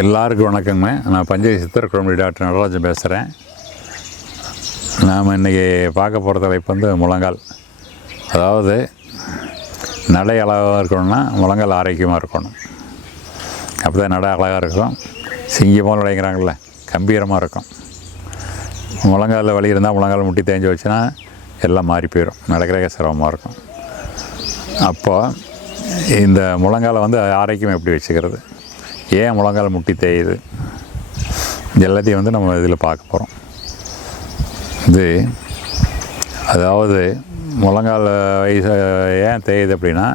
எல்லாருக்கும் வணக்கங்க நான் பஞ்சை சித்தர் குழம்பு டாக்டர் நடராஜன் பேசுகிறேன் நாம் இன்றைக்கி பார்க்க போகிற தலைப்பு வந்து முழங்கால். அதாவது நடை அழகாக இருக்கணும்னா முழங்கால் ஆரோக்கியமாக இருக்கணும். அப்போ தான் நடை அழகாக இருக்கும். சிங்கமாக நடைங்கிறாங்கள கம்பீரமாக இருக்கும். முழங்காலில் வலி இருந்தால் முழங்கால் முட்டி தேஞ்சு வச்சுன்னா எல்லாம் மாறி போயிடும் நடக்கிறக்க சிரமமாக இருக்கும். அப்போது இந்த முழங்காலை வந்து ஆரோக்கியம் எப்படி வச்சுக்கிறது? ஏன் முழங்கால் முட்டி தேயுது? இது எல்லாத்தையும் வந்து நம்ம இதில் பார்க்க போகிறோம் இது அதாவது முழங்கால் வயசு ஏன் தேயுது அப்படின்னா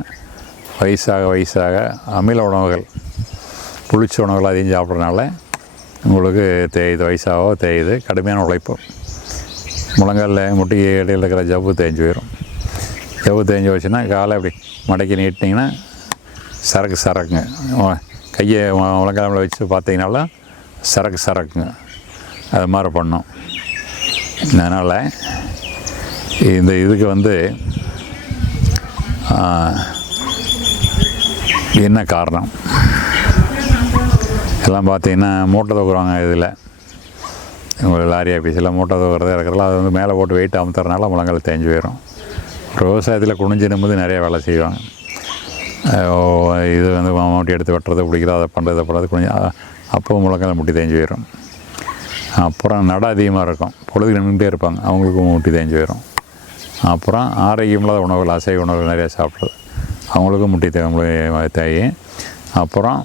வயசாக வயசாக அமில உணவுகள் புளிச்ச உணவுகள் அதிகம் சாப்பிட்றதுனால உங்களுக்கு தேயுது வயசாகவோ தேயுது கடுமையான உழைப்பு. முழங்காலில் முட்டி இடையில் இருக்கிற ஜவ்வு தேஞ்சு போயிடும் ஜவ்வு தேஞ்சு வச்சுன்னா காலை அப்படி மடக்கி நீட்டினீங்கன்னா சரக்கு சரக்குங்க. கையை மு- வச்சு பார்த்தீங்கனால சரக்கு சரக்குங்க. அது மாதிரி பண்ணோம். அதனால் இந்த இதுக்கு வந்து என்ன காரணம்? எல்லாம் பார்த்தீங்கன்னா மூட்டை தூக்குறாங்க இதில். உங்களுக்கு லாரி ஆஃபீஸில் மூட்டை தூக்குறது இறக்குறதுல அது வந்து மேலே போட்டு வெயிட் அமுத்துறதுனால முழங்கால் தேஞ்சு போயிடும். விவசாயத்தில் குனிஞ்சு நிமிந்து நிறைய வேலை செய்வாங்க. இது வந்து மாட்டி எடுத்து வெட்டுறது பிடிக்கிறது அதை பண்ணுறது பண்ணுறது கொஞ்சம் அ- அப்போ முழங்கால் முட்டி தேஞ்சு போயிடும் அப்புறம் நட அதிகமாக இருக்கும் பொழுது நின்றுட்டே இருப்பாங்க அவங்களுக்கும் முட்டி தேஞ்சு போயிடும் அப்புறம் ஆரோக்கியமில்லாத உணவுகள் அசைவ உணவுகள் நிறையா சாப்பிட்றது அவங்களுக்கும் முட்டி தேவை தேய் அப்புறம்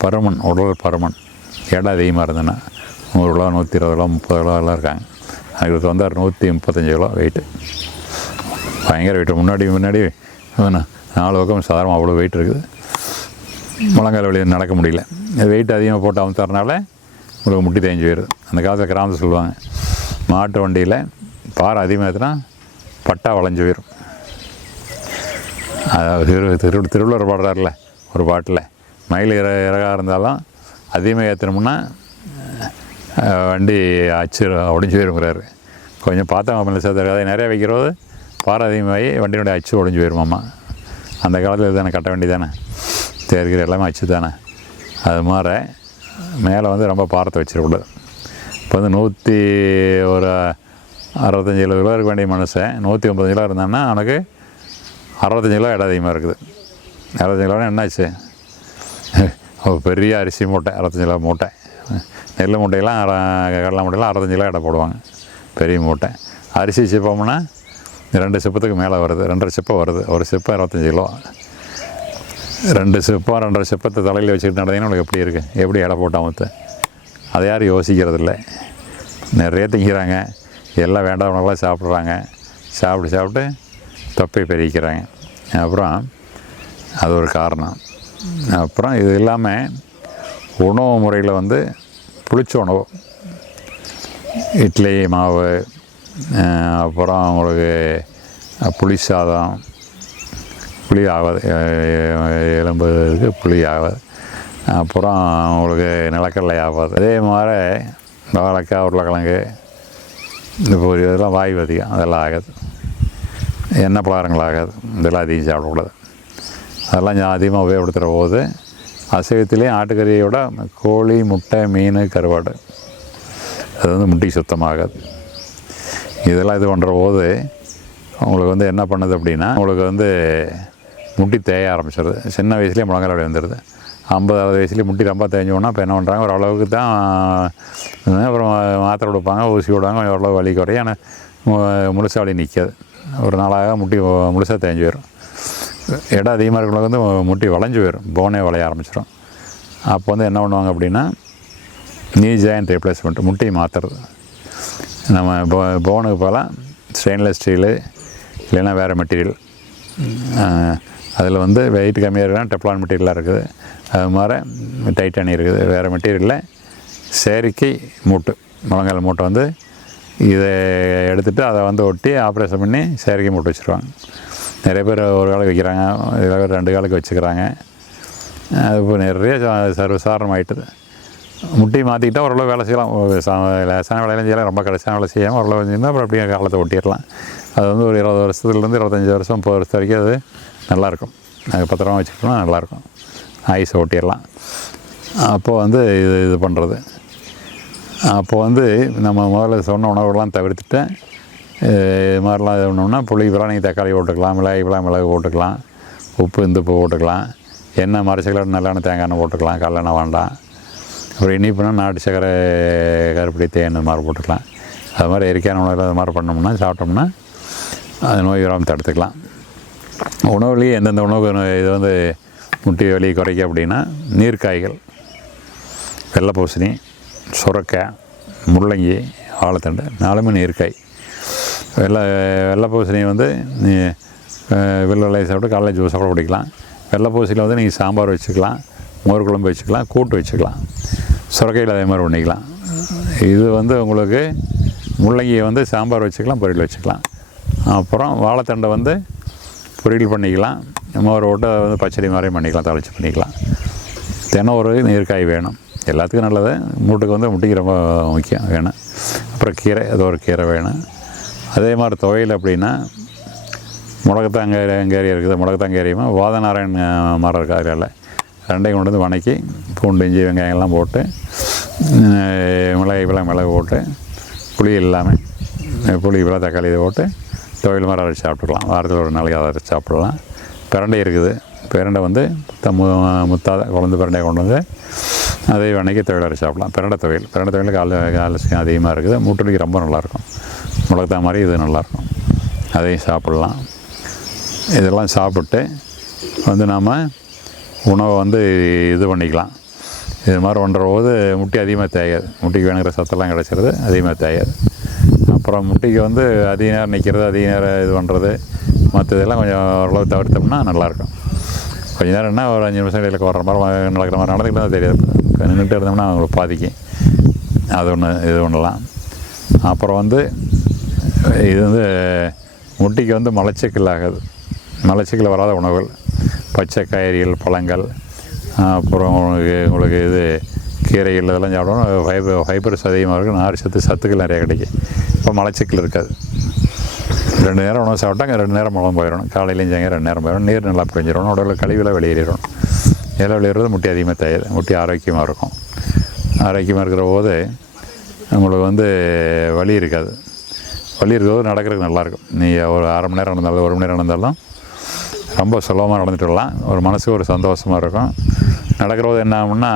பருமன் உடல் பருமன் எடை அதிகமாக இருந்ததுன்னா நூறு கிலோ நூற்றி இருபது கிலோ முப்பது கிலோ எல்லாம் இருக்காங்க அதுக்கு வந்து நூற்றி முப்பத்தஞ்சு கிலோ வெயிட்டு பயங்கர வெயிட்டு முன்னாடி முன்னாடி என்ன, நாலு பக்கம் சாதாரணமாக அவ்வளோ வெயிட் இருக்குது. முழங்கால் வழி நடக்க முடியல. வெயிட் அதிகமாக போட்டு அமுத்துறதுனால உங்களுக்கு முட்டி தேஞ்சு போயிடுது. அந்த காலத்தில் கிராமத்தில் சொல்லுவாங்க மாட்டு வண்டியில் பாறை அதிகமாக ஏற்றுனா பட்டா வளைஞ்சு போயிடும் அதாவது திரு திரு திருவள்ளுவர் பாடுறாருல ஒரு பாட்டில் மயில் இற இறகாக இருந்தாலும் அதிகமாக ஏற்றணும்னா வண்டி அச்சு உடஞ்சி போயிருங்கிறாரு. கொஞ்சம் பார்த்தா மேலே சேர்த்துருக்காது நிறையா வைக்கிறது பாறை அதிகமாகி வண்டியினுடைய அச்சு உடஞ்சி போயிருமாம்மா அந்த காலத்தில் தானே கட்ட வேண்டியதானே? தானே தேர்கிற எல்லாமே வச்சு தானே அது மாதிரி மேலே வந்து ரொம்ப பாரத்தை வச்சிடக்கூடாது இப்போ வந்து நூற்றி ஒரு அறுபத்தஞ்சி கிலோ கிலோ இருக்க வேண்டிய மனுஷன் நூற்றி ஐம்பது கிலோ இருந்தான்னா அவனுக்கு அறுபத்தஞ்சு கிலோ இடம் அதிகமாக இருக்குது. அறுபத்தஞ்சு கிலோனா என்னாச்சு? ஒரு பெரிய அரிசி மூட்டை அறுபத்தஞ்சு கிலோ மூட்டை. நெல் மூட்டையெல்லாம் கடலை மூட்டையெல்லாம் அறுபத்தஞ்சு கிலோ எடை போடுவாங்க. பெரிய மூட்டை. அரிசி சிப்பம்னா ரெண்டு செப்பத்துக்கு மேலே வருது ரெண்டரை செப்பம் வருது. ஒரு செப்பம் இருபத்தஞ்சி கிலோ. ரெண்டு செப்பம் ரெண்டரை செப்பத்தை தலையில் வச்சுக்கிட்டு நடந்தீங்கன்னா உனக்கு எப்படி இருக்குது எப்படி எடை போட்டால் மொத்த? அதை யாரும் யோசிக்கிறது இல்லை நிறைய திங்கிறாங்க. எல்லாம் வேண்டாம் சாப்பிட்றாங்க. சாப்பிட்டு சாப்பிட்டு தொப்பை பெருகிக்கிறாங்க. அப்புறம் அது ஒரு காரணம். அப்புறம் இது இல்லாமல் உணவு முறையில் வந்து புளிச்ச உணவு. இட்லி மாவு அப்புறம் உங்களுக்கு புளி சாதம் புளி ஆகாது எலும்பு இருக்குது புளி ஆகாது. அப்புறம் உங்களுக்கு நிலக்கடலை ஆகாது. அதே மாதிரி வாழைக்காய் உருளைக்கிழங்கு இந்த பொரி இதெல்லாம் வாயு அதிகம். அதெல்லாம் ஆகாது. எண்ணெய் பலகாரங்கள் ஆகாது. இதெல்லாம் அதிகம் சாப்பிடக்கூடாது. அதெல்லாம் நான் அதிகமாக உபயோகப்படுத்துகிற போது அசைவத்திலையும் ஆட்டுக்கறியோட கோழி முட்டை மீன் கருவாடு அது வந்து முட்டி சுத்தமாகாது. இதெல்லாம் இது பண்ணுற போது உங்களுக்கு வந்து என்ன பண்ணுது அப்படின்னா உங்களுக்கு வந்து முட்டி தேய ஆரம்பிச்சிடுது சின்ன வயசுலேயே முழங்கால் வலி வந்துடுது ஐம்பது அறுபது வயசுலேயே முட்டி ரொம்ப தேஞ்சோன்னா இப்போ என்ன பண்ணுறாங்க ஓரளவுக்கு தான் அப்புறம் மாத்திரை கொடுப்பாங்க ஊசி விடுவாங்க ஓரளவு வலி குறைய ஆனால் மு- முழுசா வலி நிற்காது ஒரு நாளாக முட்டி முழுசாக தேஞ்சு போயிடும் இடம் அதிகமாக இருக்கிறவங்க வந்து முட்டி வளைஞ்சு போயிடும் போனே வளைய ஆரம்பிச்சிடும் அப்போ வந்து என்ன பண்ணுவாங்க அப்படின்னா நீ ஜாயின்ட் ரீப்ளேஸ்மெண்ட் முட்டியை மாற்றுறது நம்ம போ போனுக்கு போகலாம் ஸ்டெயின்லெஸ் ஸ்டீலு இல்லைன்னா வேறு மெட்டீரியல் அதில் வந்து வெயிட் கம்மியாக இருக்குன்னா டெப்லான் மெட்டீரியலாக இருக்குது. அது மாதிரி டைட்டானி இருக்குது. வேறு மெட்டீரியலில் செயற்கை மூட்டு. முழங்கால் மூட்டை வந்து இதை எடுத்துகிட்டு அதை வந்து ஒட்டி ஆப்ரேஷன் பண்ணி செயற்கை மூட்டை வச்சுருவாங்க. நிறைய பேர் ஒரு காலுக்கு வைக்கிறாங்க. சில பேர் ரெண்டு காலுக்கு வச்சுக்கிறாங்க. அது இப்போ நிறைய ச- சர்வசாதாரணம் முட்டையை மாற்றிக்கிட்டால் ஓரளவு வேலை செய்யலாம். ஒரு லேசான வேலையெல்லாம் செய்யலாம் ரொம்ப கடைசியான வேலை செய்யாமல் ஓரளவு செஞ்சுருந்தா அப்புறம் அப்படியே காலத்தை ஒட்டிடலாம். அது வந்து ஒரு இருபது வருஷத்துலேருந்து இருபத்தஞ்சி வருஷம் முப்பது வருஷம் வரைக்கும் அது நல்லாயிருக்கும். நாங்கள் பத்திரமா வச்சுக்கிட்டோம்னா நல்லாயிருக்கும். ஐஸை ஒட்டிடலாம். அப்போது வந்து இது இது பண்ணுறது. அப்போ வந்து நம்ம முதல்ல சொன்ன உணவுகள்லாம் தவிர்த்துட்டு இது மாதிரிலாம் இது பண்ணோம்னா புளி நீங்கள் தக்காளி போட்டுக்கலாம் மிளகாய் மிளகு போட்டுக்கலாம் உப்பு இந்துப்பு போட்டுக்கலாம் எண்ணெய் மரச்சக்கரை நல்லெண்ணெய் தேங்காய் எண்ணெய் போட்டுக்கலாம் கல்லெண்ணெய் வேண்டாம் அப்புறம் இனிப்புனா நாட்டு சக்கரை கருப்படி தேன் அந்த மாதிரி போட்டுக்கலாம். அது மாதிரி இயற்கையான உணவுகள் அது மாதிரி பண்ணோம்னா சாப்பிட்டோம்னா அது நோய் வராமல் தடுத்துக்கலாம். உணவுலேயே எந்தெந்த உணவு இது வந்து முட்டி வலி குறைக்க அப்படின்னா நீர்க்காய்கள் வெள்ளை பூசணி சுரக்காய் முள்ளங்கி வாழைத்தண்டு நாலுமே நீர்க்காய். வெள்ளை வெள்ளை பூசணி வந்து நீ வெள்ளை சாப்பிட்டு காலைல ஜூஸாக கூட குடிக்கலாம். வெள்ளை பூசணியில் வந்து நீங்கள் சாம்பார் வச்சுக்கலாம் மோர் குழம்பு வச்சுக்கலாம் கூட்டு வச்சுக்கலாம். சுரக்கையில் அதே மாதிரி பண்ணிக்கலாம். இது வந்து உங்களுக்கு முள்ளங்கியை வந்து சாம்பார் வச்சுக்கலாம் பொரியல் வச்சுக்கலாம். அப்புறம் வாழைத்தண்டை வந்து பொரியல் பண்ணிக்கலாம். மோர் ஓட்டு அதை வந்து பச்சடி மாதிரியும் பண்ணிக்கலாம் தாளிச்சு பண்ணிக்கலாம். தினம் ஒரு நீர்க்காய் வேணும். எல்லாத்துக்கும் நல்லது. மூட்டுக்கு வந்து முட்டிக்கு ரொம்ப முக்கியம் வேணும். அப்புறம் கீரை அது ஒரு கீரை வேணும். அதே மாதிரி துவையல் அப்படின்னா முடக்கத்தாங்கேரி இருக்குது முடக்கத்தாங்கேரியுமா வாதநாராயண் மரம் இருக்குது அதில்? ரெண்டையும் கொண்டு வந்து வணக்கி பூண்டு இஞ்சி வெங்காயம்லாம் போட்டு மிளகு இப்பெல்லாம் மிளகு போட்டு புளி இல்லாமல் புளி இப்பெல்லாம் தக்காளி இதை போட்டு துவையல் மாதிரி அரைச்சி சாப்பிட்டுக்கலாம். வாரத்தில் ஒரு நாளைக்கு அதை அரைச்சி சாப்பிடலாம். பிரண்டை இருக்குது. பிரண்டை வந்து தம்மு முத்தாத குழந்தை பிரண்டையை கொண்டு வந்து அதை வணக்கி துவையல் அரைச்சி சாப்பிடலாம். பிரண்டை துவையல். பிரண்டை துவையல் கால கால்சியம் அதிகமாக இருக்குது. மூட்டுலிக்கு ரொம்ப நல்லாயிருக்கும். முளகத்தா மாதிரி இது நல்லாயிருக்கும். அதையும் சாப்பிட்லாம். இதெல்லாம் சாப்பிட்டு வந்து நாம் உணவை வந்து இது பண்ணிக்கலாம். இது மாதிரி பண்ணுற போது முட்டி அதிகமாக தேயாது. முட்டிக்கு வேணுங்கிற சத்தெல்லாம் கிடச்சிருது அதிகமாக தேயாது. அப்புறம் முட்டிக்கு வந்து அதிக நேரம் நிற்கிறது அதிக நேரம் இது பண்ணுறது மற்றதெல்லாம் கொஞ்சம் ஓரளவு தவிர்த்தோம்னா நல்லாயிருக்கும். கொஞ்ச நேரம் என்ன ஒரு அஞ்சு நிமிஷம் இடையில வர்ற மாதிரி நடக்கிற மாதிரி நடந்துக்கிட்டு தான் தெரியாது. நின்றுட்டு இருந்தோம்னா அவங்களுக்கு பாதிக்கும் அது ஒன்று இது பண்ணலாம். அப்புறம் வந்து இது வந்து முட்டிக்கு வந்து மலச்சிக்கல் ஆகாது. மலச்சிக்கல் வராத உணவுகள். பச்சை காய்கறிகள் பழங்கள் அப்புறம் உங்களுக்கு உங்களுக்கு இது கீரைகள் இதெல்லாம் சாப்பிடணும் ஃபைபர் ஃபைபர்ஸ் அதிகமாக இருக்கும் நார் சத்து சத்துக்கள் நிறையா கிடைக்கும். இப்போ மலச்சிக்கல் இருக்காது. ரெண்டு நேரம் உணவு சாப்பிட்டா ரெண்டு நேரம் மலம் போயிடணும். காலையிலையும் சாயங்க ரெண்டு நேரம் போயிடணும். நீர் நல்லா பிரிஞ்சிடணும் உடலில் கழிவுலாம் வெளியேறிடணும். இதில் வெளியேறது முட்டி அதிகமாக தேயுது முட்டி ஆரோக்கியமாக இருக்கும். ஆரோக்கியமாக இருக்கிற போது உங்களுக்கு வந்து வலி இருக்காது. வலி இருக்கிறது நடக்கிறதுக்கு நல்லாயிருக்கும் நீங்கள் ஒரு அரை மணி நேரம் நடந்தாலும் ஒரு மணி நேரம் நடந்தாலும் ரொம்ப சுலபமாக நடந்துட்டு வரலாம் ஒரு மனசுக்கு ஒரு சந்தோஷமாக இருக்கும். நடக்கிறபோது என்ன ஆகும்னா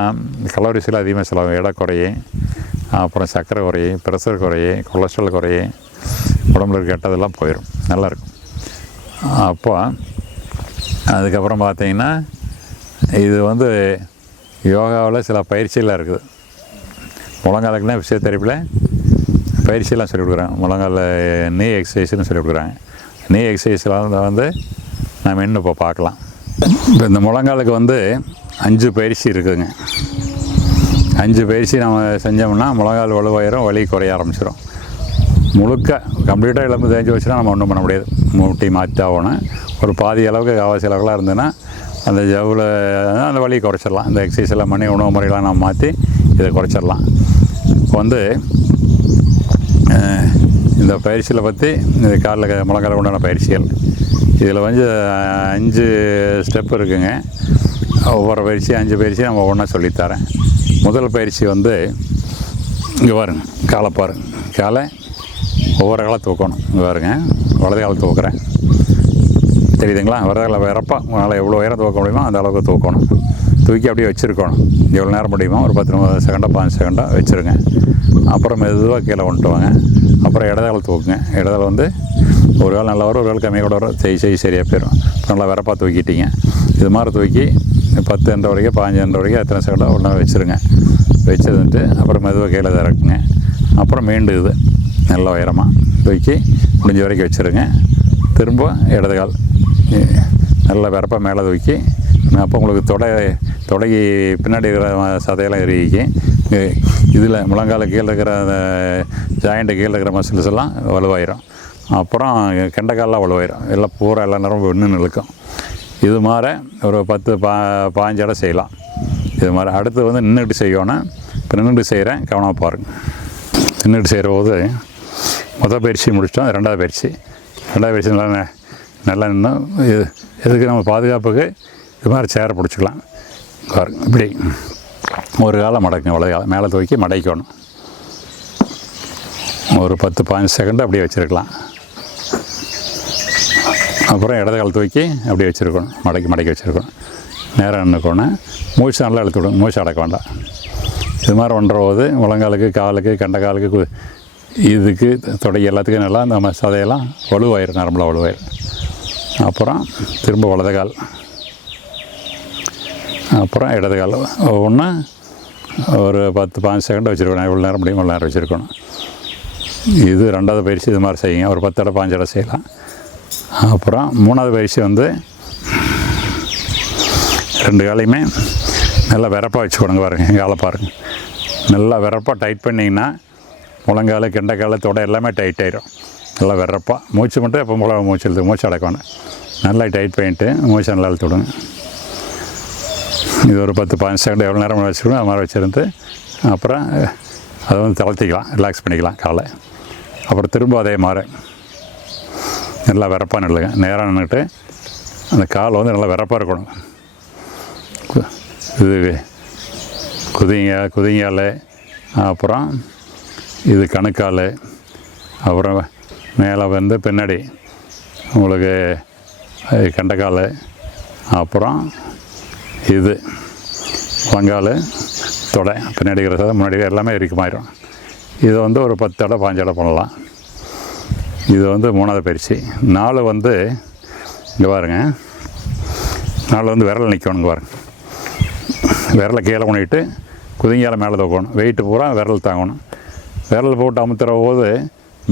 கலோரிஸில் அதிகமாக செலவாகும். எடை குறையும் அப்புறம் சர்க்கரை குறையும் ப்ரெஷர் குறையும் கொலஸ்ட்ரால் குறையும் உடம்புல இருக்க கெட்டதெல்லாம் போயிடும். நல்லாயிருக்கும். அப்போ அதுக்கப்புறம் பார்த்தீங்கன்னா இது வந்து யோகாவில் சில பயிற்சியெல்லாம் இருக்குது. முழங்காலுக்குனா ஃபிசியோதெரப்பியில் பயிற்சியெல்லாம் சொல்லிக் கொடுக்குறாங்க. முழங்கால நீ எக்ஸசைஸ்னு சொல்லிக் கொடுக்குறாங்க. நீ எக்ஸசைஸ்லாம் வந்து நம்ம இன்னும் இப்போ பார்க்கலாம். இப்போ இந்த முழங்காலுக்கு வந்து அஞ்சு பயிற்சி இருக்குதுங்க அஞ்சு பயிற்சி நம்ம செஞ்சோம்னா முழங்கால் வலுவாயிரும் வலி குறைய ஆரம்பிச்சிடும் முழுக்க கம்ப்ளீட்டாக எலும்பு தேஞ்சு வச்சுனா நம்ம ஒன்றும் பண்ண முடியாது. மூட்டி மாற்றி ஆகணும் ஒரு பாதி அளவுக்கு காவாசி அளவுலாம் இருந்ததுன்னா அந்த ஜவ்வில் அந்த வலியை குறைச்சிடலாம். இந்த எக்ஸசைஸ் எல்லாம் பண்ணி உணவு முறையெல்லாம் நம்ம மாற்றி இதை குறைச்சிடலாம். இப்போ வந்து இந்த பயிற்சியில் பற்றி இந்த காலில் முழங்கால உண்டான பயிற்சிகள். இதில் வந்து அஞ்சு ஸ்டெப் இருக்குங்க. ஒவ்வொரு பயிற்சி அஞ்சு பயிற்சி நம்ம ஒன்றா சொல்லித்தரேன். முதல் பயிற்சி வந்து இங்கே பாருங்க காலை பாருங்க. காலை ஒவ்வொரு காலை தூக்கணும். இங்கே பாருங்க வலது காலை தூக்குறேன். தெரியுதுங்களா? வலது காலை உங்களால் எவ்வளோ உயரம் தூக்க முடியுமோ அந்த அளவுக்கு தூக்கணும். தூக்கி அப்படியே வச்சுருக்கணும். எவ்வளோ நேரம் முடியுமோ ஒரு பத்து நிமிஷம் செகண்டாக பாஞ்சு செகண்டாக வச்சுருங்க. அப்புறம் மெதுவாக கீழே வந்துட்டு வாங்க. அப்புறம் இடதால தூக்குங்க. இடதால வந்து ஒரு வேலை நல்லா வரும் ஒரு வேலை கம்மியாக கூட வரும். செய் செய் சரியாக போயிடும். நல்லா வரப்பாக தூக்கிட்டீங்க. இது மாதிரி தூக்கி பத்து என்ற வரைக்கும் பாஞ்சு என்ற வரைக்கும் எத்தனை செகண்டாக ஒன்றா வச்சுருங்க. வச்சுருந்துட்டு அப்புறம் மெதுவாக கீழே திறக்குங்க இறக்குங்க. அப்புறம் மீண்டும் இது நல்ல உயரமாக தூக்கி முடிஞ்ச வரைக்கும் வச்சுருங்க. திரும்ப இடதுகால் நல்லா வரப்பா மேலே தூக்கி அப்போ உங்களுக்கு தொடை தொடங்கி பின்னாடி இருக்கிற சதையெல்லாம் இறுக்கி இதில் முழங்கால கீழே இருக்கிற அந்த ஜாயிண்ட்டு கீழே இருக்கிற மசில்ஸ் எல்லாம் வலுவாயிரும். அப்புறம் கெண்டைக்கால்லாம் வலுவாயிரும். எல்லாம் பூரா எல்லா நேரம் நின்று நிற்கும். இது மாதிரி ஒரு பத்து பா பாஞ்சடை செய்யலாம். இது மாதிரி அடுத்து வந்து நின்றுட்டு செய்யணும் இப்போ நின்றுட்டு செய்கிறேன் கவனமாக பாருங்கள் நின்றுட்டு செய்கிற போது முதல் பயிற்சி முடிச்சிட்டோம் ரெண்டாவது பயிற்சி. ரெண்டாவது பயிற்சி நல்லா நல்லா நின்று இது எதுக்கு நம்ம பாதுகாப்புக்கு இது மாதிரி சேரை பிடிச்சிக்கலாம். பாருங்க இப்படி. ஒரு காலம் மடக்குங்க வலது காலம் மேலே தூக்கி மடக்கணும். ஒரு பத்து பதினஞ்சு செகண்ட் அப்படியே வச்சுருக்கலாம். அப்புறம் இடது கால் தூக்கி அப்படியே வச்சுருக்கணும். மடக்கி மடக்கி வச்சுருக்கணும். நேரம் நின்றுக்கணும் மூச்சு நல்லா இழுத்து விடும் மூச்சு அடக்க வேண்டாம். இது மாதிரி பண்ணுற போது முழங்காலுக்கு காலுக்கு கண்டக்காலுக்கு கு- இதுக்கு தொடங்கி எல்லாத்துக்கும் நல்லா நம்ம சதையெல்லாம் வலுவாயிரும். நரம்புல வலுவாயிரும். அப்புறம் திரும்ப வலது கால். அப்புறம் இடது கால் ஒன்று ஒரு பத்து பாஞ்சு செகண்ட் வச்சுருக்கணும். இவ்வளோ நேரம் முடியும்? இவ்வளோ நேரம் வச்சுருக்கணும். இது ரெண்டாவது பயிற்சி இது மாதிரி செய்யுங்க. ஒரு பத்து இடம் பாஞ்சு இடம் செய்யலாம். அப்புறம் மூணாவது பயிற்சி வந்து ரெண்டு காலையுமே நல்லா விரப்பாக வச்சுக்கணுங்க பாருங்கள் எங்கள் காலை பாருங்கள் நல்லா விரப்பாக டைட் பண்ணிங்கன்னா முழங்கால் கெண்டைக்கால் தொடை எல்லாமே டைட் ஆயிரும். நல்லா விரப்பாக மூச்சு மட்டும் எப்போ முழங்க மூச்சு இழுத்து மூச்சு அடக்கணும். நல்லா டைட் பண்ணிட்டு மூச்சு நல்லா தொடுங்க விடுங்க. இது ஒரு பத்து பதினஞ்சு செகண்ட் எவ்வளோ நேரம் வச்சுருக்கோம் அது மாதிரி வச்சுருந்து அப்புறம் அதை வந்து தளர்த்திக்கலாம் ரிலாக்ஸ் பண்ணிக்கலாம் காலை அப்புறம் திரும்ப அதே மாதிரி நல்லா விறப்பாக நில்லுங்க. நேராக நின்றுட்டு அந்த கால் வந்து நல்லா விறப்பாக இருக்கணும். கு- இது குதிங்க குதிங்கால் அப்புறம் இது கணுக்கால் அப்புறம் மேலே வந்து பின்னாடி உங்களுக்கு கண்டக்கால் அப்புறம் இது வங்கால் தொடை பின்னாடி இருக்கிறது முன்னாடி எல்லாமே இருக்குமாயிரும். இது வந்து ஒரு பத்து இடம் பாஞ்சு இடம் பண்ணலாம். இது வந்து மூணாவது பயிற்சி. நாலு வந்து இங்கே பாருங்க. நாலு வந்து விரல் நிற்கணுங்க பாருங்க. விரலை கீழே பண்ணிட்டு குதிங்கால மேலே தூக்கணும். வெயிட்டு பூரா விரல் தாங்கணும். விரல் போட்டு அமுத்துற போது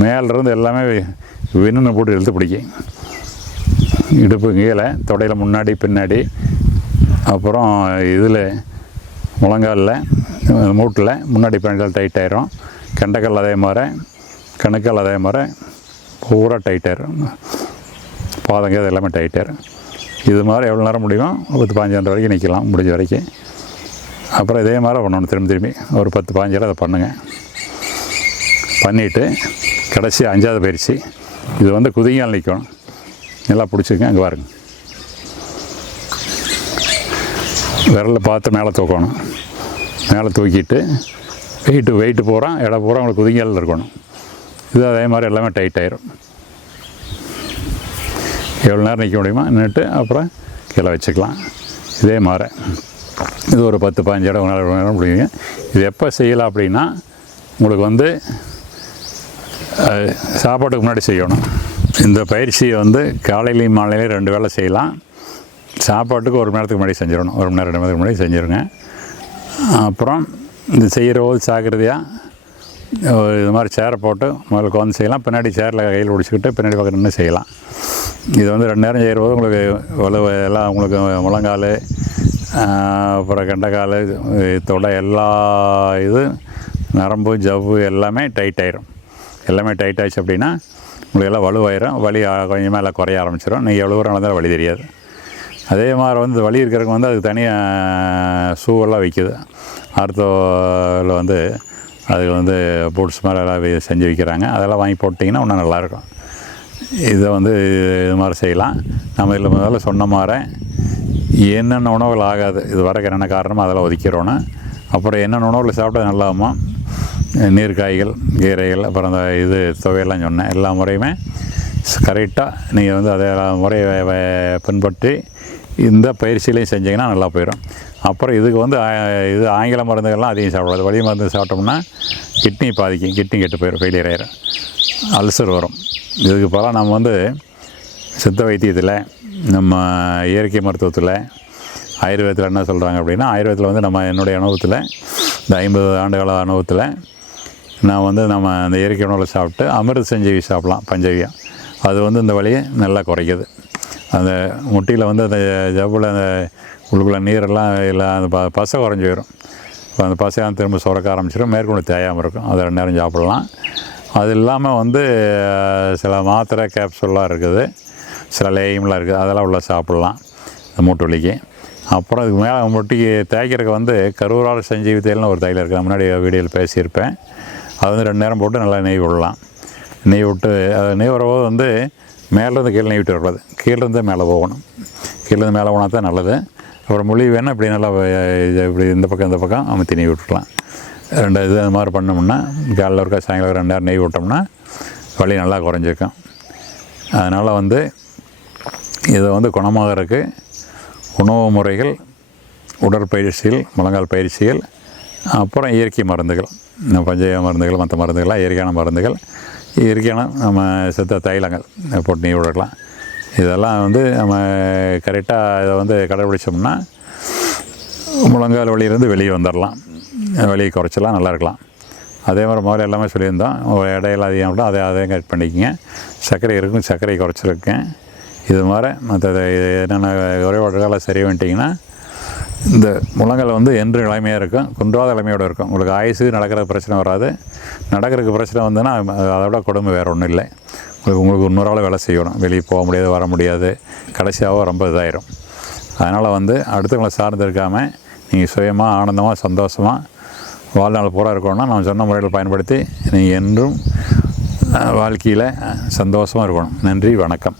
மேலேருந்து எல்லாமே வின்னு போட்டு இழுத்து பிடிக்கும். இடுப்பு கீழே தொடையில் முன்னாடி பின்னாடி அப்புறம் இதில் முழங்காலில் மூட்டில் முன்னாடி பெண்கள் டைட் ஆயிரும். கெண்டைக்கால் அதே மாதிரி கணுக்கால் அதே மாதிரி பூரா டைட் ஆயிரும். பாதங்க இது எல்லாமே டைட் ஆயிரும். இது மாதிரி எவ்வளோ நேரம் முடியுமோ பத்து பாஞ்சாண்டு வரைக்கும் நிற்கலாம் முடிஞ்ச வரைக்கும். அப்புறம் இதே மாதிரி பண்ணணும் திரும்பி திரும்பி ஒரு பத்து பாஞ்சாயிரம் அதை பண்ணுங்கள் பண்ணிவிட்டு கடைசி அஞ்சாவது பயிற்சி இது வந்து குதிங்கால் நிற்கணும் நல்லா பிடிச்சிக்கங்க அங்கே பாருங்க. விரலில் பார்த்து மேலே தூக்கணும். மேலே தூக்கிட்டு வெயிட்டு வெயிட்டு பூரா இடம் பூரா உங்களுக்கு குதிங்கல் இருக்கணும். இது அதே மாதிரி எல்லாமே டைட் ஆயிரும். எவ்வளோ நேரம் நிற்க முடியுமா? நின்றுட்டு அப்புறம் கீழே வச்சுக்கலாம். இதே மாதிரி. இது ஒரு பத்து பதினஞ்சு இடம் நேரம் நேரம் முடியுங்க. இது எப்போ செய்யலாம் அப்படின்னா உங்களுக்கு வந்து சாப்பாட்டுக்கு முன்னாடி செய்யணும். இந்த பயிற்சியை வந்து காலையிலையும் மாலையிலையும் ரெண்டு வேளை செய்யலாம். சாப்பாட்டுக்கு ஒரு மணி நேரத்துக்கு முன்னாடி செஞ்சிடணும். ஒரு மணி நேரம் ரெண்டு மணி நேரத்துக்கு முன்னாடி செஞ்சுருங்க. அப்புறம் இந்த செய்கிற போது ஜாக்கிரதையாக இது மாதிரி சேரை போட்டு முதல்ல உட்காந்து செய்யலாம். பின்னாடி சேரில் கையில் பிடிச்சிக்கிட்டு பின்னாடி பக்கம் நின்று செய்யலாம். இது வந்து ரெண்டு நேரம் செய்கிற போது உங்களுக்கு வலுவை எல்லாம் உங்களுக்கு முழங்கால் அப்புறம் கெண்டைக்கால் தொடை எல்லா இது நரம்பு ஜவ்வு எல்லாமே டைட் ஆயிரும். எல்லாமே டைட் ஆயிடுச்சு அப்படின்னா உங்களுக்கு எல்லாம் வலுவாயிரும் வலி கொஞ்சமாக கொஞ்சம் மேலே குறைய ஆரம்பிச்சிடும் நீங்கள் எவ்வளோ தூரம் நடந்தாலும் வலி தெரியாது. அதே மாதிரி வந்து வலி இருக்கிறவங்க வந்து அதுக்கு தனியாக ஷூவெல்லாம் விற்கிது ஆர்த்தோவில் வந்து அதுக்கு வந்து பூட்ஸ் மாதிரி எல்லாம் செஞ்சு விற்கிறாங்க அதெல்லாம் வாங்கி போட்டிங்கன்னா இன்னும் நல்லாயிருக்கும். இதை வந்து இது மாதிரி செய்யலாம். நம்ம இதில் முதல்ல சொன்ன மாதிரி என்னென்ன உணவுகள் ஆகாது. இது வரக்கு என்னென்ன காரணமோ அதெல்லாம் ஒதுக்கிறோன்னு அப்புறம் என்னென்ன உணவுகள் சாப்பிட்டா நல்லாமோ நீர்க்காய்கள் கீரைகள் அப்புறம் அந்த இது துவையெல்லாம் சொன்னேன். எல்லா முறையுமே கரெக்டாக நீங்கள் வந்து அதை எல்லா முறையை வ- பின்பற்றி இந்த பயிற்சியிலையும் செஞ்சிங்கன்னா நல்லா போயிடும். அப்புறம் இதுக்கு வந்து ஆ- இது ஆங்கில மருந்துகள்லாம் அதிகம் சாப்பிடாது வழி மருந்து சாப்பிட்டோம்னா கிட்னி பாதிக்கும். கிட்னி கெட்டு போயிடும் ஃபெயிலியர் ஆயிரும். அல்சர் வரும். இதுக்கு பல நம்ம வந்து சித்த வைத்தியத்தில் நம்ம இயற்கை மருத்துவத்தில் ஆயுர்வேதத்தில் என்ன சொல்கிறாங்க அப்படின்னா ஆயுர்வேதத்தில் வந்து நம்ம என்னுடைய அனுபவத்தில் இந்த ஐம்பது ஆண்டுகால அனுபவத்தில் நான் வந்து நம்ம அந்த இயற்கை உணவில் சாப்பிட்டு அமிர்த செஞ்சவி சாப்பிட்லாம் பஞ்சவியம். அது வந்து இந்த வழியை நல்லா குறைக்குது. அந்த முட்டியில் வந்து அந்த ஜவ்வில் அந்த உள்ளுக்குள்ள நீரெல்லாம் இல்லை அந்த ப பசை குறைஞ்சி போயிடும் இப்போ அந்த பசையாக திரும்ப சுரக்க ஆரம்பிச்சிடும் மேற்கொண்டு தேயாமல் இருக்கும். அதை ரெண்டு நேரம் சாப்பிடலாம். அது இல்லாமல் வந்து சில மாத்திரை கேப்சூல்லாம் இருக்குது. சில லேயம்லாம் இருக்குது. அதெல்லாம் உள்ள சாப்பிட்லாம். இந்த மூட்டு வலிக்கு அப்புறம் இதுக்கு மேலே முட்டிக்கு தேய்க்கிறதுக்கு வந்து கருவூரால் சஞ்சீவி தையல்னு ஒரு தையல் இருக்குது முன்னாடி வீடியோவில் பேசியிருப்பேன். அது வந்து ரெண்டு நேரம் போட்டு நல்லா நெய் விடலாம். நெய் விட்டு அது நெய் வரபோது வந்து மேலேருந்து கீழே நீ விட்டு வரக்கூடாது கீழேருந்து மேலே போகணும். கீழேருந்து மேலே போனால் தான் நல்லது. அப்புறம் மொழி வேணால் இப்படி நல்லா இது இப்படி இந்த பக்கம் இந்த பக்கம் அமைத்தி நெய் விட்டுக்கலாம். ரெண்டு இது அந்த மாதிரி பண்ணோம்னா காலையில் ஒருக்கா சாயங்காலம் ஒரு ரெண்டு நேரம் நெய் விட்டோம்னா வலி நல்லா குறைஞ்சிருக்கும். அதனால் வந்து இதை வந்து குணமாகறதுக்கு உணவு முறைகள் உடற்பயிற்சிகள் முழங்கால் பயிற்சிகள் அப்புறம் இயற்கை மருந்துகள் இந்த பஞ்சய மருந்துகள் மற்ற மருந்துகள்லாம் இயற்கையான மருந்துகள் இயற்கையான நம்ம செத்த தைலங்கள் போட்டு நீ விடலாம். இதெல்லாம் வந்து நம்ம கரெக்டாக இதை வந்து கடைபிடிச்சோம்னா முழங்கால் வழியிலேருந்து வெளியே வந்துடலாம் வழியை குறைச்சலாம் நல்லா இருக்கலாம். அதே மாதிரி முதல்ல எல்லாமே சொல்லியிருந்தோம். ஒரு இடையில அதிகம் கூட அதை அதையும் கட் பண்ணிக்கங்க. சர்க்கரை இருக்கும் சர்க்கரை குறைச்சிருக்கேன். இது மாதிரி மற்ற என்னென்ன குறைபாடுகளை சரி பண்ணிட்டிங்கன்னா இந்த முழங்கால் வந்து என்று இளமையாக இருக்கும் குன்றாத இளமையோடு இருக்கும். உங்களுக்கு ஆயுசு நடக்கிற பிரச்சனை வராது. நடக்கிறதுக்கு பிரச்சனை வந்துன்னா அதை விட கொடுமை வேறு ஒன்றும் இல்லை. உங்களுக்கு உங்களுக்கு இன்னொரு வேலை செய்யணும். வெளியே போக முடியாது வர முடியாது. கடைசியாக ரொம்ப இதாயிரும். அதனால் வந்து அடுத்தவங்களை சார்ந்து இருக்காமல் நீங்கள் சுயமாக ஆனந்தமாக சந்தோஷமாக வாழ்நாள் பூரா இருக்கணும்னா நான் சொன்ன முறையில் பயன்படுத்தி நீங்கள் என்றும் வாழ்க்கையில் சந்தோஷமாக இருக்கணும். நன்றி வணக்கம்.